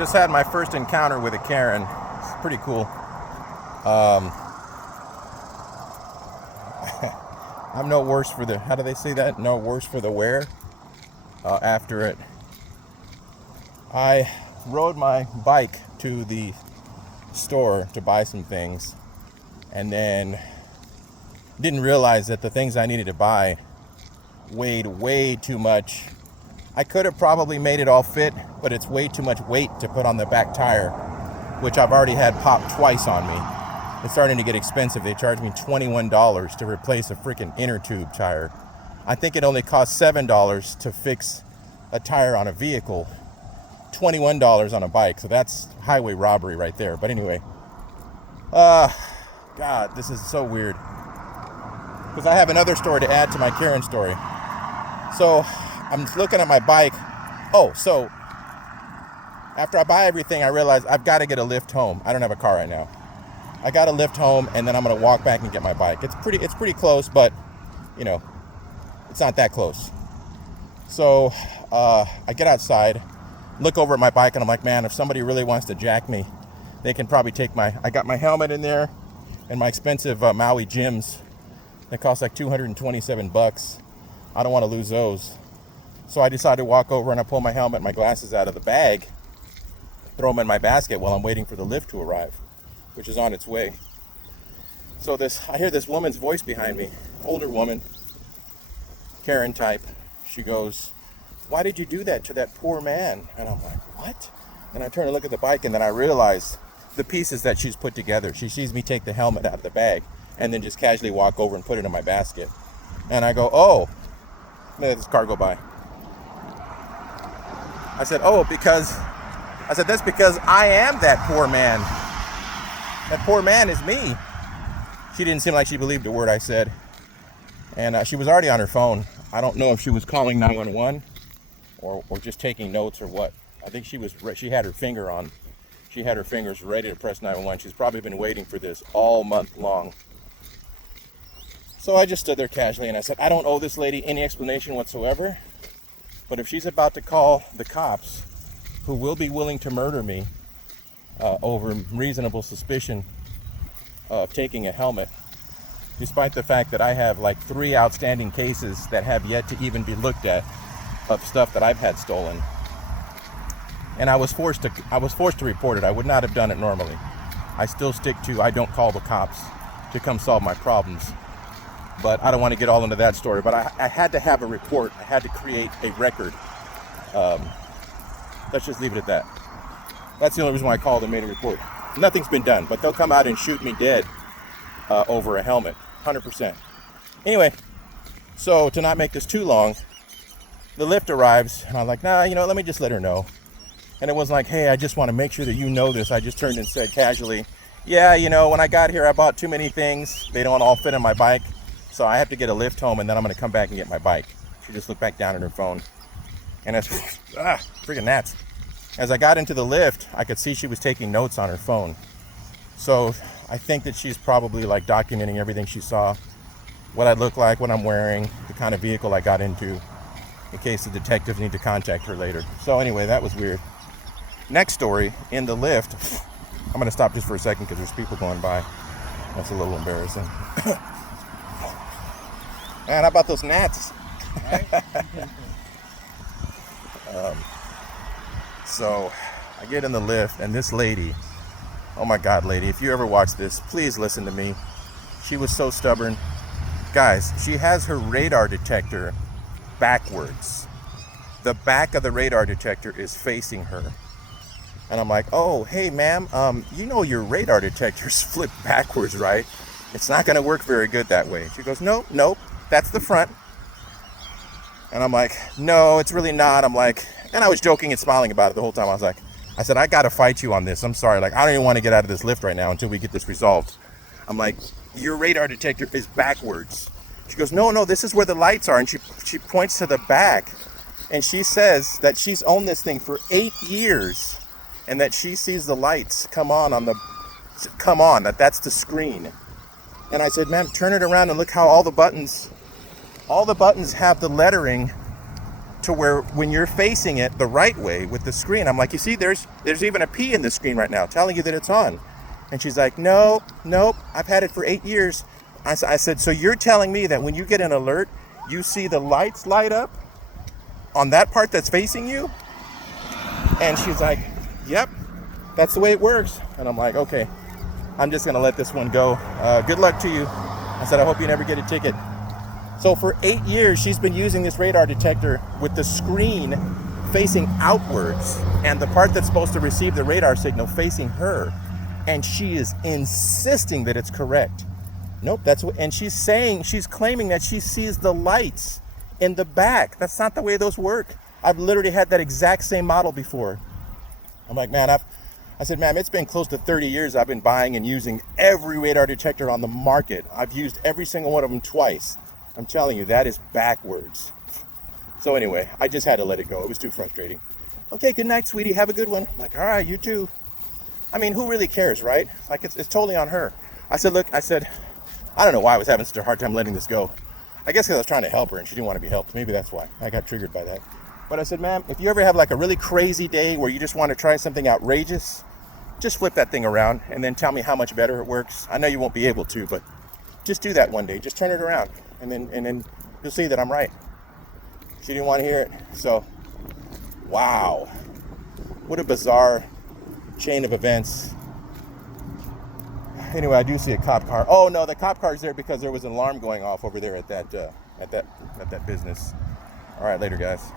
Just had my first encounter with a Karen. It's pretty cool. I'm no worse for the, how do they say that? No worse for the wear. After it, I rode my bike to the store to buy some things, and then didn't realize that the things I needed to buy weighed way too much. I could have probably made it all fit, but it's way too much weight to put on the back tire, which I've already had popped twice on me. It's starting to get expensive. They charged me $21 to replace a freaking inner tube tire. I think it only costs $7 to fix a tire on a vehicle, $21 on a bike. So that's highway robbery right there. But anyway, God, this is so weird. Because I have another story to add to my Karen story. So I'm looking at my bike. Oh, so after I buy everything, I realize I've got to get a lift home. I don't have a car right now. I got to lift home, and then I'm going to walk back and get my bike. It's pretty close, but you know, it's not that close. So I get outside, look over at my bike, and I'm like, man, if somebody really wants to jack me, they can probably take I got my helmet in there and my expensive Maui gyms that cost like $227. I don't want to lose those. So I decided to walk over and I pull my helmet and my glasses out of the bag, throw them in my basket while I'm waiting for the lift to arrive, which is on its way. So I hear this woman's voice behind me, older woman, Karen type. She goes, "Why did you do that to that poor man?" And I'm like, what? And I turn to look at the bike, and then I realize the pieces that she's put together. She sees me take the helmet out of the bag and then just casually walk over and put it in my basket. And I go, oh, let this car go by. I said, that's because I am that poor man. That poor man is me. She didn't seem like she believed a word I said. And she was already on her phone. I don't know if she was calling 911 or just taking notes or what. I think she had her fingers ready to press 911. She's probably been waiting for this all month long. So I just stood there casually and I said, I don't owe this lady any explanation whatsoever. But if she's about to call the cops, who will be willing to murder me over reasonable suspicion of taking a helmet, despite the fact that I have like 3 outstanding cases that have yet to even be looked at of stuff that I've had stolen. And I was forced to report it. I would not have done it normally. I still stick to, I don't call the cops to come solve my problems. But I don't want to get all into that story. But I had to have a report. I had to create a record. Let's just leave it at that. That's the only reason why I called and made a report. Nothing's been done, but they'll come out and shoot me dead over a helmet, 100%. Anyway, so to not make this too long, the lift arrives, and I'm like, nah, let me just let her know. And it wasn't like, hey, I just want to make sure that you know this. I just turned and said casually, yeah, when I got here, I bought too many things. They don't all fit in my bike. So I have to get a lift home, and then I'm going to come back and get my bike. She just looked back down at her phone. And I said, freaking gnats. As I got into the lift, I could see she was taking notes on her phone. So I think that she's probably like documenting everything she saw, what I look like, what I'm wearing, the kind of vehicle I got into, in case the detectives need to contact her later. So anyway, that was weird. Next story, in the lift, I'm going to stop just for a second because there's people going by. That's a little embarrassing. Man, how about those gnats? So I get in the lift, and this lady, oh my God, lady, if you ever watch this, please listen to me. She was so stubborn. Guys, she has her radar detector backwards. The back of the radar detector is facing her. And I'm like, oh, hey, ma'am, your radar detector's flipped backwards, right? It's not going to work very good that way. She goes, nope, that's the front. And I'm like, no, it's really not. I'm like, and I was joking and smiling about it the whole time. I said, I got to fight you on this. I'm sorry. Like, I don't even want to get out of this lift right now until we get this resolved. I'm like, your radar detector is backwards. She goes, no, this is where the lights are. And she points to the back. And she says that she's owned this thing for 8 years. And that she sees the lights come on, that's the screen. And I said, ma'am, turn it around and look how all the buttons have the lettering to where when you're facing it the right way with the screen, I'm like, you see, there's even a P in the screen right now telling you that it's on. And she's like, nope, I've had it for 8 years. I said, so you're telling me that when you get an alert, you see the lights light up on that part that's facing you? And she's like, yep, that's the way it works. And I'm like, okay, I'm just gonna let this one go. Good luck to you. I said, I hope you never get a ticket. So for 8 years, she's been using this radar detector with the screen facing outwards and the part that's supposed to receive the radar signal facing her. And she is insisting that it's correct. Nope, that's what, and she's claiming that she sees the lights in the back. That's not the way those work. I've literally had that exact same model before. I'm like, man, I said, ma'am, it's been close to 30 years I've been buying and using every radar detector on the market. I've used every single one of them twice. I'm telling you, that is backwards. So anyway, I just had to let it go. It was too frustrating. Okay, good night, sweetie. Have a good one. I'm like, all right, you too. I mean, who really cares, right? Like, it's totally on her. I said, look, I don't know why I was having such a hard time letting this go. I guess because I was trying to help her and she didn't want to be helped. Maybe that's why I got triggered by that. But I said, ma'am, if you ever have like a really crazy day where you just want to try something outrageous, just flip that thing around and then tell me how much better it works. I know you won't be able to, but just do that one day. Just turn it around and then you'll see that I'm right. She didn't want to hear it. So, wow. What a bizarre chain of events. Anyway, I do see a cop car. Oh no, the cop car's there because there was an alarm going off over there at that business. All right, later, guys.